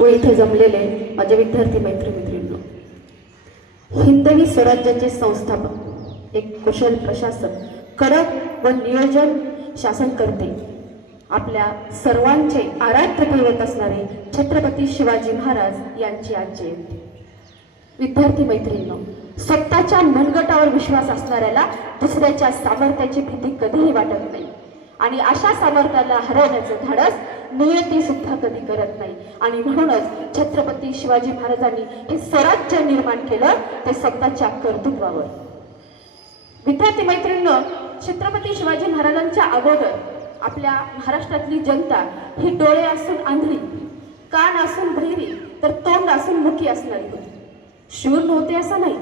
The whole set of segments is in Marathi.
व इथे जमलेले माझे विद्यार्थी मैत्रिणींनो, हिंदवी स्वराज्याचे संस्थापक, एक कुशल प्रशासक, कडक व नियोजन शासन करते, आपल्या सर्वांचे आराध्य दैवत असणारे छत्रपती शिवाजी महाराज यांची आज जयंती. विद्यार्थी मैत्रिणींनो, स्वतःच्या मनगटावर विश्वास असणाऱ्याला दुसऱ्याच्या सामर्थ्याची भीती कधीही वाटत नाही आणि अशा सामर्थ्याला हरवण्याचं धाडस नियती सुद्धा कधी करत नाही. आणि म्हणूनच छत्रपती शिवाजी महाराजांनी हे स्वराज्य निर्माण केलं, ते स्वतःच्या कर्तृत्वावर. विद्यार्थी मैत्रिणींनो, छत्रपती शिवाजी महाराजांच्या अगोदर आपल्या महाराष्ट्रातली जनता ही डोळे असून आंधळी, कान असून बहिरी, तर तोंड असून मुकी असणारी होती. शूर नव्हते असं नाही,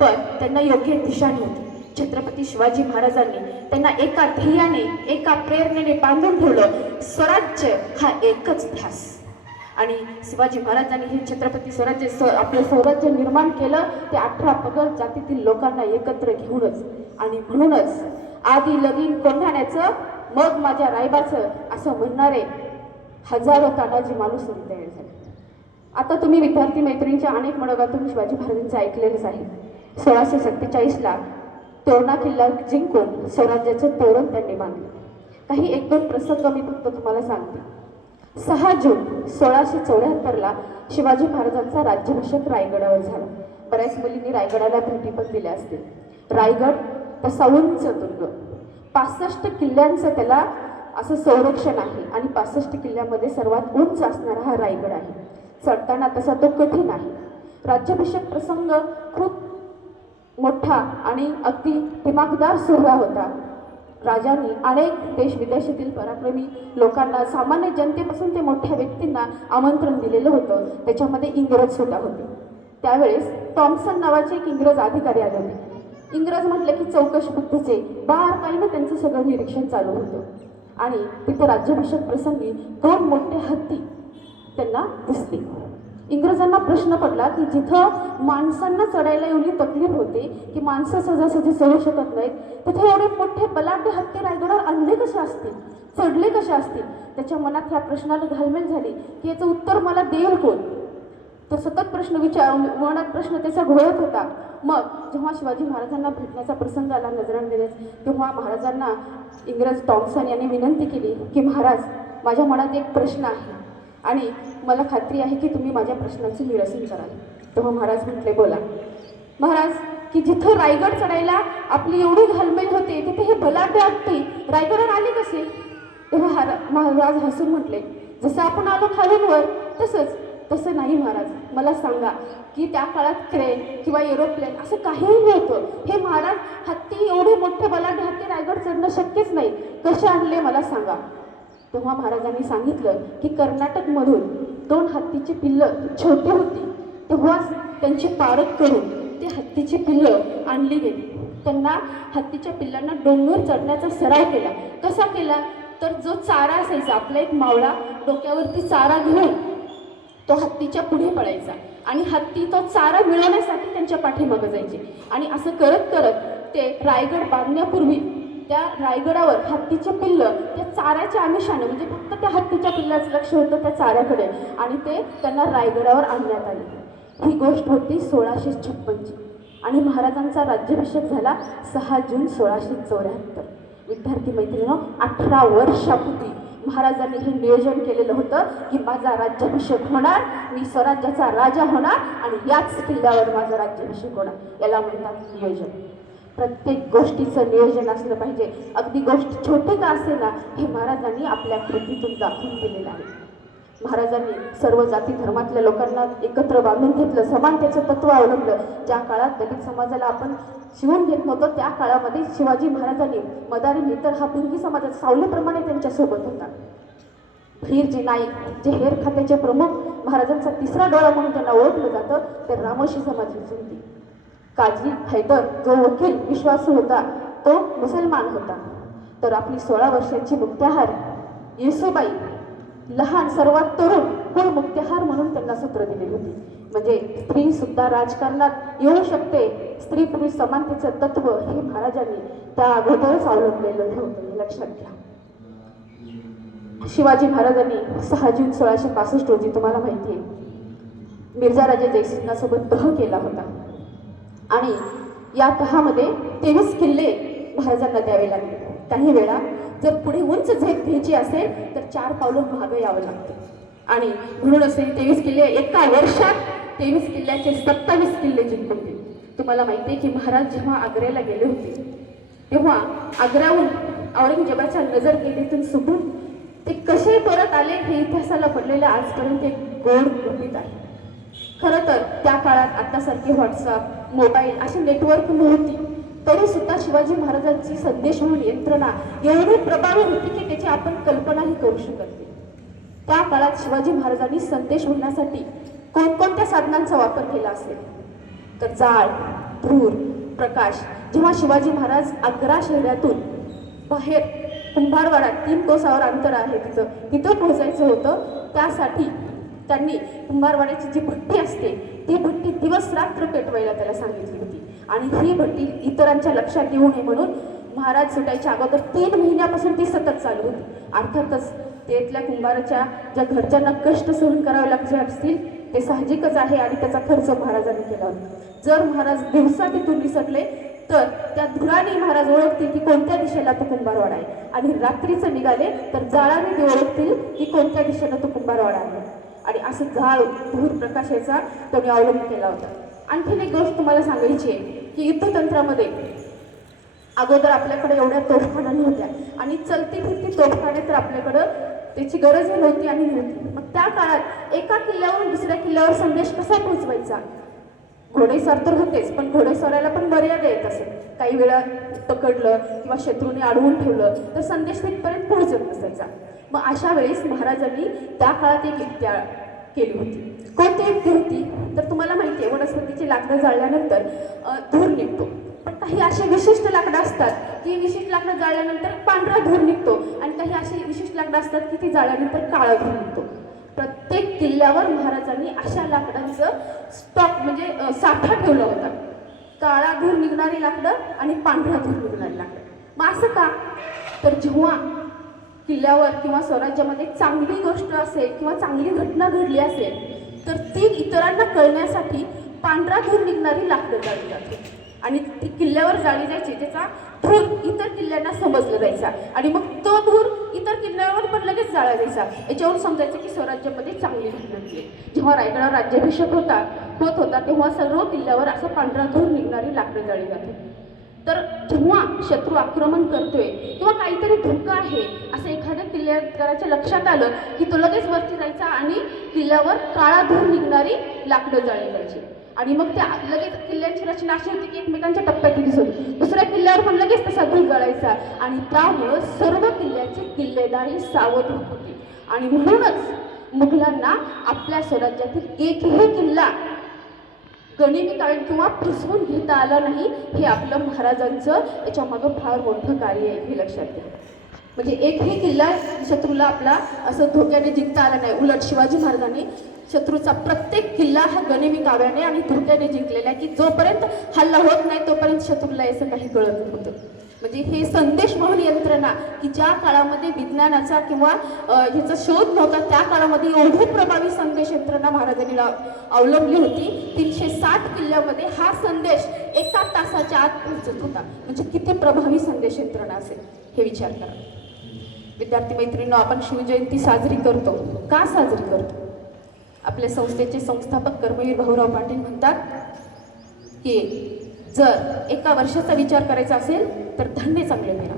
पण त्यांना योग्य दिशा नव्हती. छत्रपती शिवाजी महाराजांनी त्यांना एका ध्येयाने, एका प्रेरणेने बांधून ठेवलं. स्वराज्य हा एकच ध्यास. आणि शिवाजी महाराजांनी हे छत्रपती स्वराज्य आपलं स्वराज्य निर्माण केलं, ते 18 पगड जातीतील लोकांना एकत्र घेऊनच. आणि म्हणूनच आधी लगीन कोंढाण्याचं, मग माझ्या रायबाचं असं म्हणणारे हजारो तानाजी माणूसही तयार झाले. आता तुम्ही विद्यार्थी मैत्रिणींच्या अनेक मनोगतातून शिवाजी महाराजांचं ऐकलेलंच आहे. 1647ला तोरणा किल्ला जिंकून स्वराज्याचं तोरण त्यांनी बांधलं. काही एक दोन प्रसंग मी फक्त तुम्हाला सांगते. 6 जून 1674ला शिवाजी महाराजांचा राज्याभिषेक रायगडावर झाला. बऱ्याच मुलींनी रायगडाला भेटी पण दिल्या असतील. रायगड तसा उंच दुर्ग, 65 किल्ल्यांचं त्याला असं संरक्षण आहे आणि 65 किल्ल्यामध्ये सर्वात उंच असणारा हा रायगड आहे. चढताना तसा तो कठीण आहे. राज्याभिषेक प्रसंग खूप मोठा आणि अगदी दिमागदार सोहळा होता. राजांनी अनेक देश विदेशातील पराक्रमी लोकांना, सामान्य जनतेपासून ते मोठ्या व्यक्तींना आमंत्रण दिलेलं होतं. त्याच्यामध्ये इंग्रज सुद्धा होते. त्यावेळेस टॉम्सन नावाचे एक इंग्रज अधिकारी आले होते. इंग्रज म्हटले की चौकशी बुद्धीचे बारकाईनं त्यांचं सगळं निरीक्षण चालू होतं. आणि तिथे राज्याभिषेक प्रसंगी 2 मोठे हत्ती त्यांना दिसले. इंग्रजांना प्रश्न पडला की जिथं माणसांना चढायला एवढी तकलीफ होते की माणसं सहजासहजी चढू शकत नाहीत, तिथे एवढे मोठे बलाढ्य हत्ती रायगडावर आणले कसे असतील, चढले कसे असतील. त्याच्या मनात ह्या प्रश्नाला घालमेल झाली की याचं उत्तर मला देईल कोण. तो सतत मनात प्रश्न त्याचा घोळत होता. मग जेव्हा शिवाजी महाराजांना भेटण्याचा प्रसंग आला नजराण देण्यास, तेव्हा महाराजांना इंग्रज टॉम्सन यांनी विनंती केली की महाराज, माझ्या मनात एक प्रश्न आहे आणि मला खात्री आहे की तुम्ही माझ्या प्रश्नाचे निरसन कराल. तेव्हा महाराज म्हटले, बोला. महाराज, की जिथं रायगड चढायला आपली एवढी घालमेल होते, तिथे हे बलाढ्य हत्ती रायगडावर आले कसे? तेव्हा महाराज हसून म्हटले, जसं आपण आलो खालूनवर तसं नाही महाराज. मला सांगा की त्या काळात क्रेन किंवा एरोप्लेन असं काहीही नव्हतं. हे महाराज, हत्ती एवढे मोठे बलाढ्य हत्ती रायगड चढणं शक्यच नाही, कसे आणले मला सांगा. तेव्हा महाराजांनी सांगितलं की कर्नाटकमधून 2 हत्तीची पिल्लं छोटी होती, तेव्हाच त्यांची पारख करून ते हत्तीची पिल्लं आणली गेली. त्यांना हत्तीच्या पिल्लांना डोंगर चढण्याचा सराव केला. कसा केला तर जो चारा असायचा, आपला एक मावळा डोक्यावरती चारा घेऊन तो हत्तीच्या पुढे पळायचा आणि हत्ती तो चारा मिळवण्यासाठी त्यांच्या पाठीमागे जायचे. आणि असं करत करत ते रायगड बांधण्यापूर्वी त्या रायगडावर हत्तीचे पिल्लं त्या चाऱ्याच्या आमिषानं, म्हणजे फक्त त्या हत्तीच्या पिल्लाचं लक्ष होतं त्या चाऱ्याकडे, आणि ते त्यांना रायगडावर आणण्यात आले. ही गोष्ट होती 1656ची. आणि महाराजांचा राज्याभिषेक झाला 6 जून 1674. विद्यार्थी मैत्रिणींनो, 18 वर्षापूर्वी महाराजांनी हे नियोजन केलेलं होतं की माझा राज्याभिषेक होणार, मी स्वराज्याचा राजा होणार आणि याच किल्ल्यावर माझा राज्याभिषेक होणार. याला म्हणतात नियोजन. प्रत्येक गोष्टीचं नियोजन असलं पाहिजे. अगदी गोष्ट छोटी का असे ना, हे महाराजांनी आपल्या कृतीतून दाखवून दिलेलं आहे. महाराजांनी सर्व जाती धर्मातल्या लोकांना एकत्र बांधून घेतलं, समानतेचं तत्व अवलंबलं. ज्या काळात दलित समाजाला आपण शिवून घेत नव्हतो, त्या काळामध्ये शिवाजी महाराजांनी मदारी मेहतर हा भिंगी समाजात सावलीप्रमाणे त्यांच्यासोबत होता. भीरजी नाईक, जे हेर खात्याचे प्रमुख, महाराजांचा तिसरा डोळा म्हणून त्यांना ओळखलं जातं, ते रामोशी समाजाची होती. काजी हैदर, जो वकील विश्वासू होता, तो मुसलमान होता. तर आपली 16 वर्षाची मुक्त्याहार येसूबाई, लहान सर्वात तरुण कुळ मुक्त्याहार म्हणून त्यांना सूत्र दिलेली होती. म्हणजे स्त्री सुद्धा राजकारणात येऊ शकते, स्त्री पुरुष समानतेचं तत्व हे महाराजांनी त्या अगोदरच अवलंबलेलं होतं, हे लक्षात घ्या. शिवाजी महाराजांनी 6 जून 1665 रोजी तुम्हाला माहिती आहे मिर्झा राजे जयसिंहासोबत तह केला होता आणि या तहामध्ये 23 किल्ले महाराजांना द्यावे लागले. काही वेळा जर पुढे उंच झेप घ्यायची असेल तर 4 पावलं मागं यावं लागतं आणि म्हणून असे 23 किल्ले एका वर्षात 23 किल्ल्याचे 27 किल्ले जिंकून दिले. तुम्हाला माहिती आहे की महाराज जेव्हा आग्र्याला गेले होते तेव्हा आग्र्याहून औरंगजेबाच्या नजरकेलीतून सुटून ते कसे परत आले हे इतिहासाला पडलेलं आजपर्यंत एक गोड गुपित आहे. खरं तर त्या काळात आतासारखे व्हॉट्सअप मोबाईल अशी नेटवर्क नव्हती तरी सुद्धा शिवाजी महाराजांची संदेशवहन यंत्रणा एवढी प्रभावी होती की त्याची आपण कल्पनाही करू शकत नाही. त्या काळात शिवाजी महाराजांनी संदेशवहनासाठी कोणकोणत्या साधनांचा वापर केला असेल तर जाळ, धूर, प्रकाश. जेव्हा शिवाजी महाराज आग्रा शहरातून बाहेर कुंभारवाडा 3 कोसावर अंतर आहे तिथं पोहोचायचं होतं. त्यासाठी त्यांनी कुंभारवाड्याची जी भट्टी असते ती भट्टी दिवस रात्र पेटवायला त्याला सांगितली होती आणि ही भट्टी इतरांच्या लक्षात येऊ नये म्हणून महाराज सुटायच्या अगोदर 3 महिन्यापासून ती सतत चालू होती. अर्थातच तेथल्या कुंभाराच्या ज्या घरच्यांना कष्ट सहन करावे लागले असतील ते साहजिकच आहे आणि त्याचा खर्च महाराजांनी केला होता. जर महाराज दिवसा तिथून विसरले तर त्या धुराने महाराज ओळखतील की कोणत्या दिशेला तो कुंभारवाडा आहे आणि रात्रीचं निघाले तर जाळाने ते ओळखतील की कोणत्या दिशेला तो कुंभारवाडा आहे आणि असं जाळ, धूर, प्रकाशाचा त्यांनी अवलंब केला होता. आणखीन एक गोष्ट तुम्हाला सांगायची आहे की युद्धतंत्रामध्ये अगोदर आपल्याकडे एवढ्या तोफखाना नव्हत्या आणि चलती फिरती तोफखाने तर आपल्याकडं त्याची गरजही नव्हती आणि नव्हती. मग त्या काळात एका किल्ल्यावरून दुसऱ्या किल्ल्यावर संदेश कसा पोहोचवायचा. घोडेस्वार तर होतेच पण घोडेस्वाराला पण मर्यादा येत असेल. काही वेळा पकडलं किंवा शत्रूने अडवून ठेवलं तर संदेश तिथपर्यंत पोहोचत नसायचा. मग अशा वेळेस महाराजांनी त्या काळात एक युक्ती केली होती. कोणती युक्ती होती तर तुम्हाला माहिती आहे वनस्पतीची लाकडं जाळल्यानंतर धूर निघतो पण काही असे विशिष्ट लाकडं असतात की विशिष्ट लाकडं जाळल्यानंतर पांढरा धूर निघतो आणि काही अशी विशिष्ट लाकडं असतात की ती जाळल्यानंतर काळा धूर निघतो. प्रत्येक किल्ल्यावर महाराजांनी अशा लाकडांचं स्टॉक म्हणजे साठा ठेवला होता. काळा धूर निघणारी लाकडं आणि पांढरा धूर निघणारी लाकडं. मग असं का तर जेव्हा किल्ल्यावर किंवा स्वराज्यामध्ये चांगली गोष्ट असेल किंवा चांगली घटना घडली असेल तर ती इतरांना कळण्यासाठी पांढरा धूर निघणारी लाकडं जाळली जाते आणि ती किल्ल्यावर जाळली जायची. त्याचा धूर इतर किल्ल्यांना समजलं जायचा आणि मग तो धूर इतर किल्ल्यावर पण लगेच जाळला जायचा. याच्यावरून समजायचं की स्वराज्यामध्ये चांगली घटना घडली. जेव्हा रायगडावर राज्याभिषेक होत होता तेव्हा सर्व किल्ल्यावर असं पांढरा धूर निघणारी लाकडं जाळली जाते. तर जेव्हा शत्रू आक्रमण करतोय किंवा काहीतरी धोका आहे असं एखाद्या किल्लेदाराच्या लक्षात आलं की तो लगेच वरती जायचा आणि किल्ल्यावर काळा धूर निघणारी लाकडं जाळली जायची आणि मग त्या लगेच किल्ल्यांची रचना अशी होती की एकमेकांच्या टप्प्यात दिसत दुसऱ्या किल्ल्यावर पण लगेच तसा धूर जाळायचा आणि त्यामुळं सर्व किल्ल्याचे किल्लेदार हे सावध होत होते आणि म्हणूनच मुघलांना आपल्या स्वराज्यातील एकही किल्ला गनिमी काढून किंवा फसवून घेता आला नाही. हे आपलं महाराजांचं याच्यामागं फार मोठं कार्य आहे हे लक्षात घ्या. म्हणजे एकही किल्ला शत्रूला आपला असं धोक्याने जिंकता आला नाही. उलट शिवाजी महाराजांनी शत्रूचा प्रत्येक किल्ला हा गनिमी काव्याने आणि धोक्याने जिंकलेला आहे की जोपर्यंत हल्ला होत नाही तोपर्यंत शत्रूला असं काही कळत नव्हतं. म्हणजे हे संदेशवहन यंत्रणा की ज्या काळामध्ये विज्ञानाचा किंवा ह्याचा शोध नव्हता त्या काळामध्ये एवढी प्रभावी संदेश यंत्रणा महाराजांनी अवलंबली होती. 360 किल्ल्यामध्ये हा संदेश 1 तासाच्या आत पोहोचत होता. म्हणजे किती प्रभावी संदेश यंत्रणा असेल हे विचार करा. विद्यार्थी मैत्रिणींनो, आपण शिवजयंती साजरी करतो. का साजरी करतो? आपल्या संस्थेचे संस्थापक कर्मवीर भाऊराव पाटील म्हणतात की जर 1 वर्षाचा विचार करायचा असेल तर धान्य चांगले पेरा,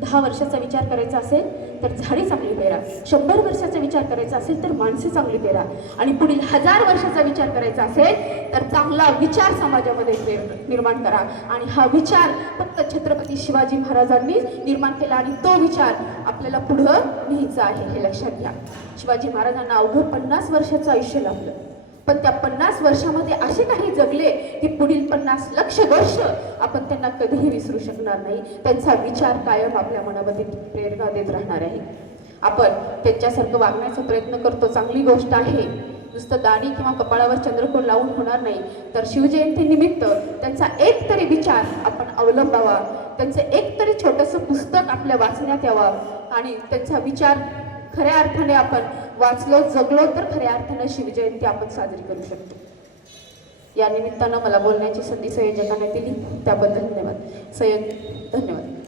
10 वर्षाचा विचार करायचा असेल तर झाडे चांगली पेरा, 100 वर्षाचा विचार करायचा असेल तर माणसे चांगली पेरा आणि पुढील 1000 वर्षाचा विचार करायचा असेल तर चांगला विचार समाजामध्ये निर्माण करा. आणि हा विचार फक्त छत्रपती शिवाजी महाराजांनी निर्माण केला आणि तो विचार आपल्याला पुढं न्यायचा आहे हे लक्षात घ्या. शिवाजी महाराजांना अवघं 50 वर्षाचं आयुष्य लाभलं पण त्या 50 वर्षामध्ये असे काही जगले की पुढील 50 लक्ष वर्ष आपण त्यांना कधीही विसरू शकणार नाही. त्यांचा विचार कायम आपल्या मनामध्ये प्रेरणा देत राहणार आहे. आपण त्यांच्यासारखं वागण्याचा प्रयत्न करतो, चांगली गोष्ट आहे. नुसतं दाढी किंवा कपाळावर चंद्रकोर लावून होणार नाही. तर शिवजयंती निमित्त त्यांचा एक तरी विचार आपण अवलंबावा, त्यांचं एक तरी छोटंसं पुस्तक आपल्या वाचण्यात यावं आणि त्यांचा विचार खऱ्या अर्थाने आपण वाचलो जगलो तर खऱ्या अर्थाने शिवजयंती आपण साजरी करू शकतो. या निमित्तानं मला बोलण्याची संधी संयोजकांनी दिली त्याबद्दल धन्यवाद. धन्यवाद.